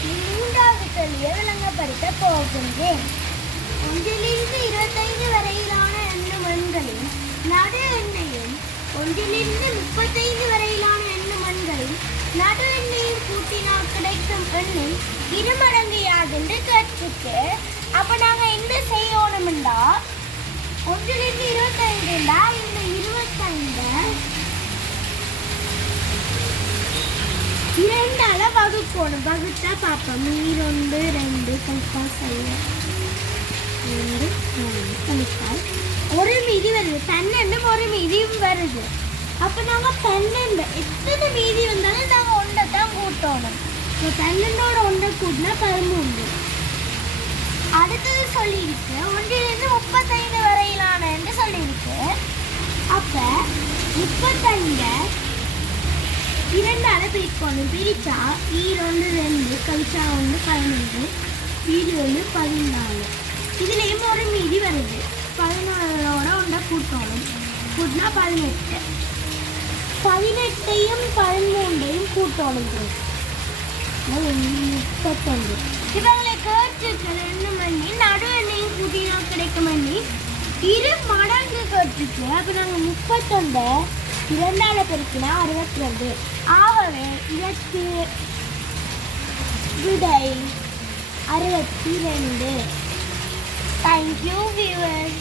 மூன்றாவது கேள்வியை விளங்கப்படுத்த போகின்றேன். 1 - 25 வரையிலான எண்ணும் எண்களின் நடு எண்ணையும் 1 - 35 வரையிலான எண்ணும் எண்களின் நடு எண்ணையும் கூட்டினால் கிடைக்கும் எண்ணின் இருமடங்கு யாதென்று கேட்டிருக்கு. அப்போ நாங்கள் என்ன செய்யணும்டா, 1 - 25 என்றால் இந்த 25 2ஆல வகுக்கணும். வகுத்தா பார்ப்போம். 1 2 கழிப்பால் செய்ய 2 3 கழிப்பால் ஒரு மீதி வருது. 12 ஒரு மீதியும் வருது. அப்போ நாங்கள் 12 எத்தனை மீதி வந்தாலும் நாங்கள் 1 தான் கூட்டணும். இப்போ 12ஓட 1 கூட்டினா 13. அடுத்தது சொல்லியிருக்கு 1 - 35 வரையிலான என்று சொல்லியிருக்கு. அப்போ 35 2ஆல பிரிக்கணும். பிரித்தா 2 2 கழிச்சா 1 11 1 14. இதுலேயும் ஒரு மீதி வருது. 14ஓட 1 கூட்டணும். கூட்டினா 18. 18ஐயும் 13ஐயும் கூட்டணும். 31. இவங்களை கேட்டுருக்கிற என்ன பண்ணி நடு எண்ணையும் கூட்டினா கிடைக்கும் பண்ணி இரு மடங்கு கேட்டுருக்கு. அப்போ நாங்கள் 31 2ஆல பெருக்கினா 62. ஆகவே இதற்கு விடை 62. Thank you viewers.